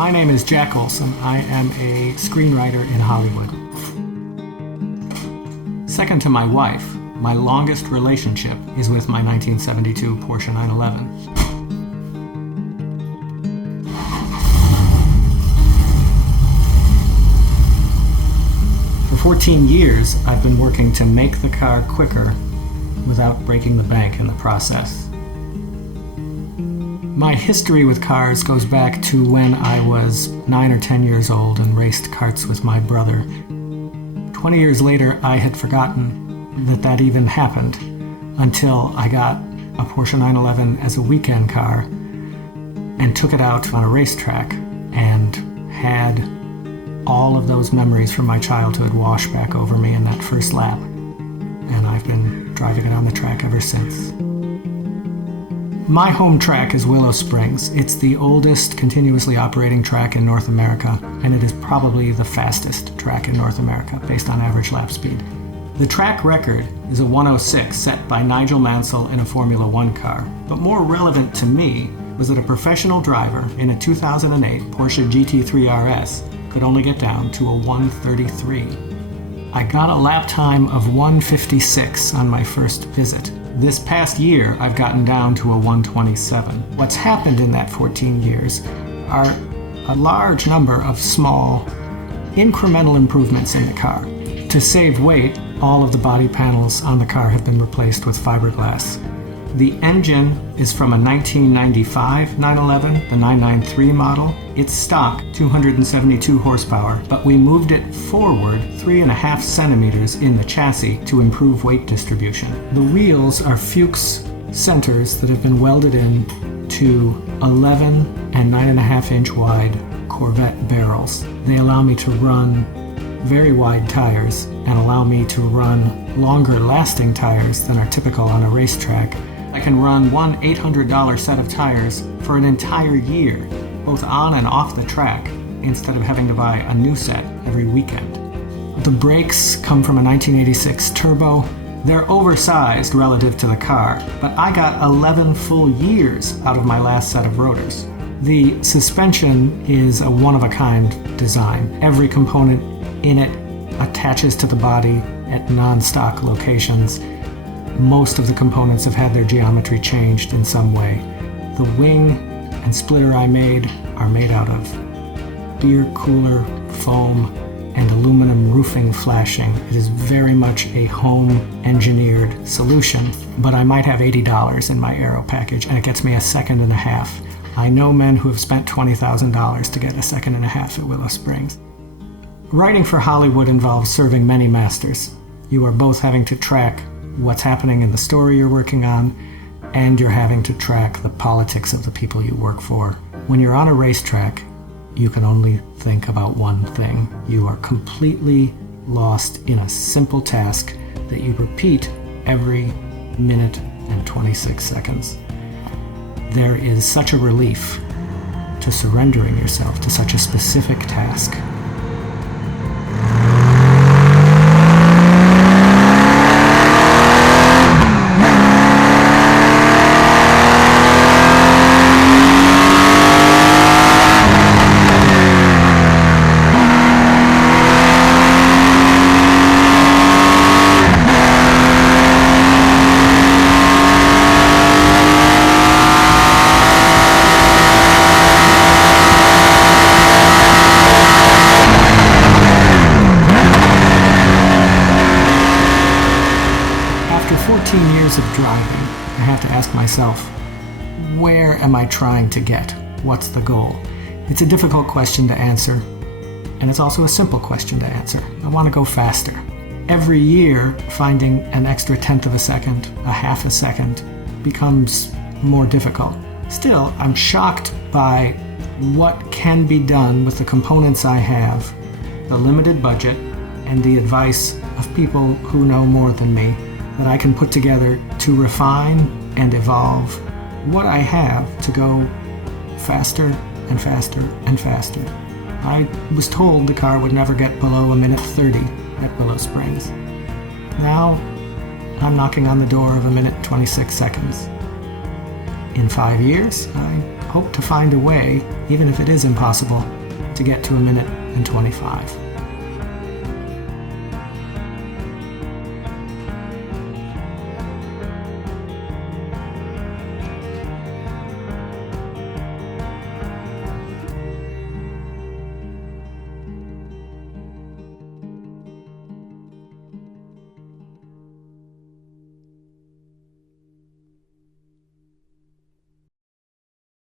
My name is Jack Olsen. I am a screenwriter in Hollywood. Second to my wife, my longest relationship is with my 1972 Porsche 911. For 14 years, I've been working to make the car quicker without breaking the bank in the process. My history with cars goes back to when I was 9 or 10 years old and raced karts with my brother. 20 years later, I had forgotten that even happened until I got a Porsche 911 as a weekend car and took it out on a racetrack and had all of those memories from my childhood wash back over me in that first lap. And I've been driving it on the track ever since. My home track is Willow Springs. It's the oldest continuously operating track in North America, and it is probably the fastest track in North America based on average lap speed. The track record is a 106 set by Nigel Mansell in a Formula One car, but more relevant to me was that a professional driver in a 2008 Porsche GT3 RS could only get down to a 133. I got a lap time of 156 on my first visit. This past year, I've gotten down to a 127. What's happened in that 14 years are a large number of small, incremental improvements in the car. To save weight, all of the body panels on the car have been replaced with fiberglass. The engine is from a 1995 911, the 993 model. It's stock 272 horsepower, but we moved it forward 3.5 centimeters in the chassis to improve weight distribution. The wheels are Fuchs centers that have been welded in to 11 and 9.5 inch wide Corvette barrels. They allow me to run very wide tires and allow me to run longer lasting tires than are typical on a racetrack. I can run one $800 set of tires for an entire year, both on and off the track, instead of having to buy a new set every weekend. The brakes come from a 1986 turbo. They're oversized relative to the car, but I got 11 full years out of my last set of rotors. The suspension is a one-of-a-kind design. Every component in it attaches to the body at non-stock locations. Most of the components have had their geometry changed in some way. The wing and splitter I made are made out of beer cooler foam and aluminum roofing flashing. It is very much a home-engineered solution, but I might have $80 in my aero package, and it gets me a second and a half. I know men who have spent $20,000 to get a second and a half at Willow Springs. Writing for Hollywood involves serving many masters. You are both having to track what's happening in the story you're working on, and you're having to track the politics of the people you work for. When you're on a racetrack, you can only think about one thing. You are completely lost in a simple task that you repeat every minute and 26 seconds. There is such a relief to surrendering yourself to such a specific task. After 14 years of driving, I have to ask myself, where am I trying to get? What's the goal? It's a difficult question to answer, and it's also a simple question to answer. I want to go faster. Every year, finding an extra tenth of a second, a half a second, becomes more difficult. Still, I'm shocked by what can be done with the components I have, the limited budget, and the advice of people who know more than me, that I can put together to refine and evolve what I have to go faster and faster and faster. I was told the car would never get below a minute 30 at Willow Springs. Now, I'm knocking on the door of a minute 26 seconds. In 5 years, I hope to find a way, even if it is impossible, to get to a minute and 25.